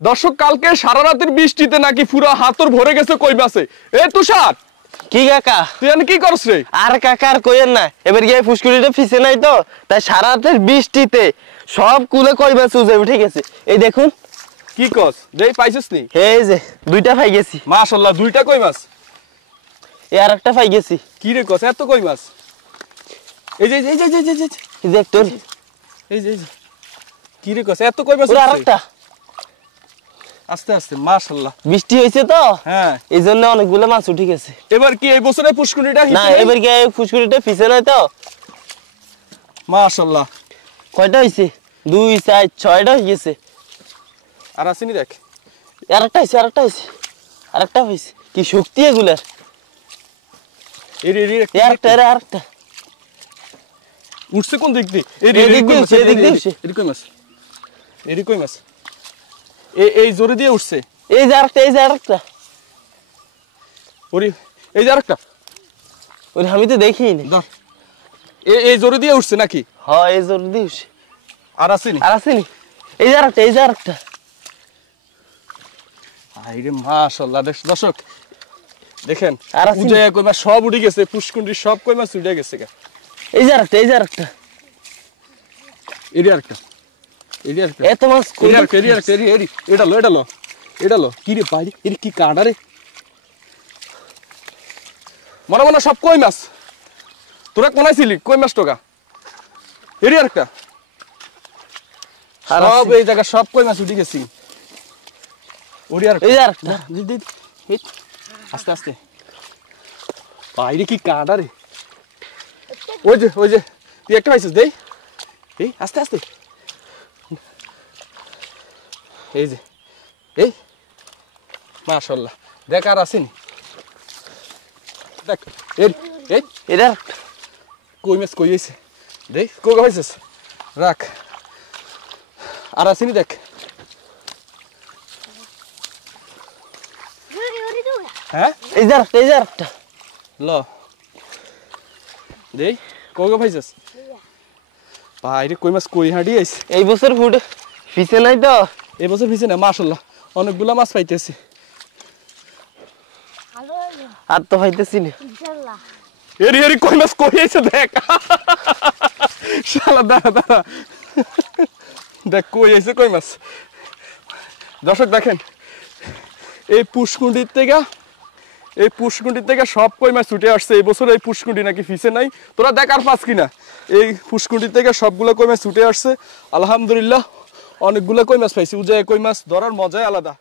দর্শক কালকে সারা রাতের বৃষ্টিতে নাকি পুরো হাতর ভরে গেছে কই মাছে। এ তুষার কি কাকা তুই এখানে কি করছ রে? আর কাকা আর কইেন না, এবার গিয়ে ফুসকুড়িটা ফিসে নাই তো, তাই সারা রাতের বৃষ্টিতে সব কুলে কই মাছ উজে উঠে গেছে। এই দেখুন। কি কস দেই পাইছিস নি? এই যে দুইটা পাই গেছি। মাশাআল্লাহ দুইটা কই মাছ। এই আরেকটা পাই গেছি। কি রে কস এত কই মাছ? এই যে এই যে এই যে এই দেখ তোর এই যে কি রে কস এত কই মাছ? ওর আরেকটা। আস্তে আস্তে মাশাআল্লাহ বৃষ্টি হইছে তো, হ্যাঁ এইজন্য অনেকগুলো মাছ উঠে গেছে। এবার কি এই বছরে পুষ্কুনিটা না এবার গিয়ে ফুসকুড়িটা ফিসে নাই তো। মাশাআল্লাহ কয়টা হইছে? 2 4 6টা হয়ে গেছে। আর আসেনি দেখ আরেকটা হইছে আরেকটা হইছে। কি শক্তি এগুলার। আরেকটা উঠছে কোন দিক দিয়ে? এদিক দিয়ে উঠছে। এদিক কই মাছ? এদিক কই মাছ? এই জোরে দিয়ে উঠছে। এই যে আরেকটা ওরে এই যে আরেকটা। ওরে আমি তো দেখিনি। ধর এই জোরে দিয়ে উঠছে নাকি? হ্যাঁ এই জোরে দিয়ে উঠছে। আর আসেনি? এই যে আরেকটা। আইরে মাশাআল্লাহ দর্শক দেখেন আর আসেনি? উজে কই মাছ সব উঠে গেছে, পুষ্কুন্ডির সব কই মাছ উঠে গেছে। এই যে আরেকটা এরি আরেকটা এত মাছ কই? এটা লো কি রে ভাই? এর কি কাটা রে? মনে সব কই মাছ। তোরা কোনাইছিলি কই মাছ টোকা? এরি আরেকটা। সব এই জায়গা সব কই মাছ উঠে গেছি। ওরি আরেকটা। এই যে আরেকটা। আস্তে আস্তে বাইরে কি কাটা রে? ওই যে তুই একটা পাইছিস দেই। এই আস্তে আস্তে এই যে এই মাশাআল্লাহ দেখ আর আসেনি দেখ। এটা কই মাছ কই হইছে দেখ কই হইছিস রাখ। আর আসেনি দেখ। হ্যাঁ এই যে আরেকটা। ল দেই কই হইছিস বাইরে কই মাছ কই হাঁটি আইছে। এই বছর ফুটে ফিসে নাই তো। এই বছর ফিসে না মাশাআল্লাহ অনেকগুলা মাছ পাইতেছি। আর তো পাইতেছি না। এরি কই মাছ কই আইছে দেখ। শালা দাঁড়া দেখ কই আইছে কই মাছ। দর্শক দেখেন এই পুষ্কুন্ডির থেকে সব কই মাছ ছুটে আসছে। এই বছর এই পুষ্কুন্ডি নাকি ফিসে নাই। তোরা দেখ আর পাস কিনা। এই পুষ্কুন্ডি থেকে সবগুলো কই মাছ ছুটে আসছে আলহামদুলিল্লাহ। অনেকগুলো কই মাছ পাইছি। উজায় কই মাছ ধরার মজাই আলাদা।